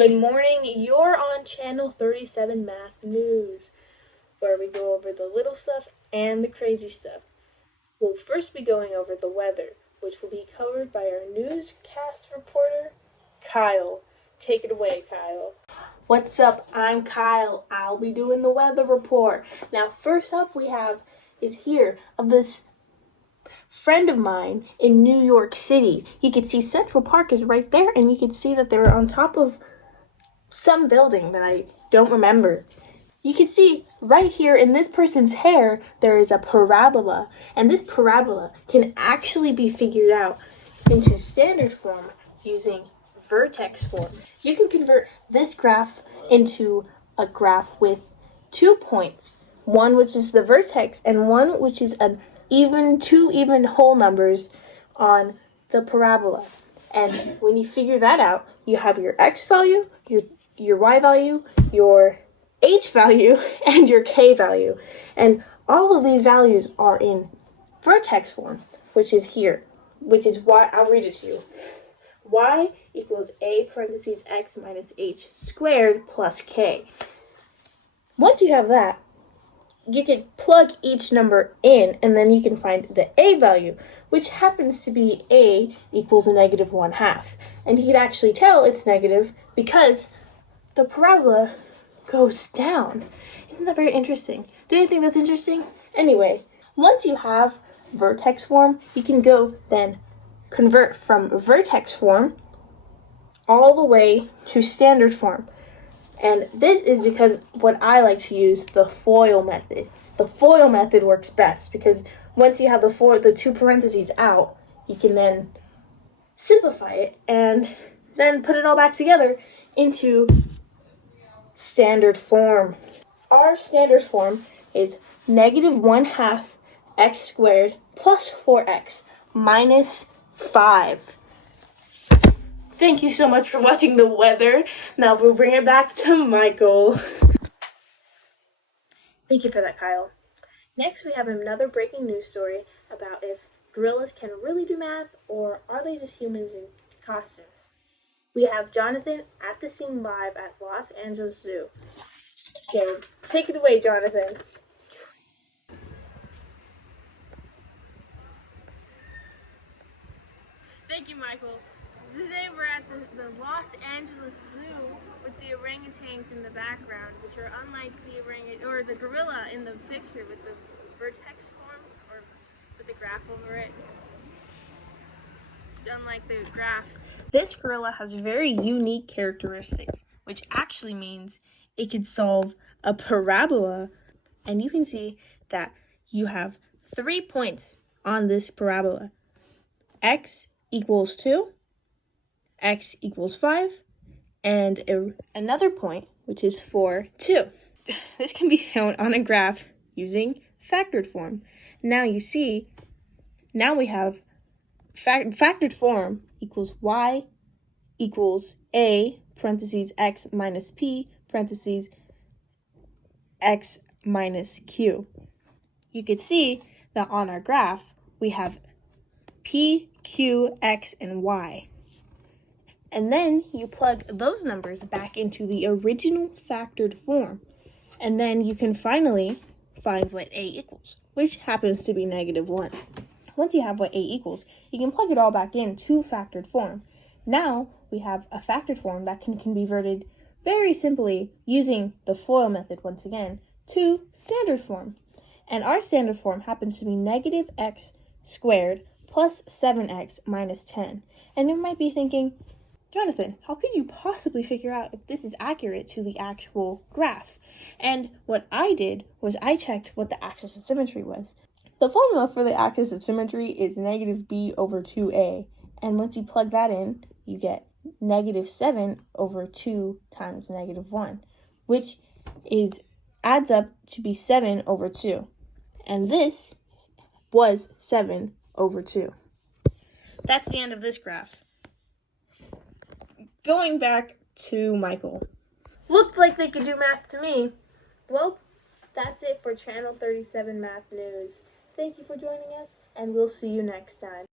Good morning, you're on Channel 37 Math News, where we go over the little stuff and the crazy stuff. We'll first be going over the weather, which will be covered by our newscast reporter, Kyle. Take it away, Kyle. What's up? I'm Kyle. I'll be doing the weather report. Now, first up is this friend of mine in New York City. You could see Central Park is right there, and you could see that they're on top of some building that I don't remember. You can see right here in this person's hair, there is a parabola, and this parabola can actually be figured out into standard form using vertex form. You can convert this graph into a graph with 2 points, one which is the vertex and one which is two even whole numbers on the parabola. And when you figure that out, you have your x value, your y value, your h value, and your k value. And all of these values are in vertex form, which is here, which is y. I'll read it to you. Y equals a parentheses x minus h squared plus k. Once you have that, you can plug each number in, and then you can find the a value, which happens to be a equals a negative 1/2. And you can actually tell it's negative because the parabola goes down. Isn't that very interesting? Do you think that's interesting? Anyway, once you have vertex form, you can go then convert from vertex form all the way to standard form. And this is because what I like to use, the FOIL method. The FOIL method works best because once you have the two parentheses out, you can then simplify it and then put it all back together into standard form. Our standard form is negative 1/2 x squared plus 4x minus 5. Thank you so much for watching the weather. Now we'll bring it back to Michael. Thank you for that, Kyle. Next, we have another breaking news story about if gorillas can really do math or are they just humans in costumes. We have Jonathan at the scene live at Los Angeles Zoo. So take it away, Jonathan. Thank you, Michael. Today we're at the Los Angeles Zoo with the orangutans in the background, which are unlike the gorilla in the picture with the vertex form or with the graph over it. It's unlike the graph. This gorilla has very unique characteristics, which actually means it can solve a parabola. And you can see that you have 3 points on this parabola. X equals 2, x equals 5, and another point, which is 4, 2. This can be shown on a graph using factored form. Now we have factored form equals y equals a parentheses x minus p parentheses x minus q. You could see that on our graph we have p, q, x, and y. And then you plug those numbers back into the original factored form. And then you can finally find what a equals, which happens to be negative 1. Once you have what a equals, you can plug it all back into factored form. Now we have a factored form that can be converted very simply using the FOIL method once again to standard form. And our standard form happens to be negative x squared plus 7x minus 10. And you might be thinking, Jonathan, how could you possibly figure out if this is accurate to the actual graph? And what I did was I checked what the axis of symmetry was. The formula for the axis of symmetry is negative b over 2a. And once you plug that in, you get negative 7 over 2 times negative 1, which adds up to be 7 over 2. And this was 7 over 2. That's the end of this graph. Going back to Michael. Looked like they could do math to me. Well, that's it for Channel 37 Math News. Thank you for joining us, and we'll see you next time.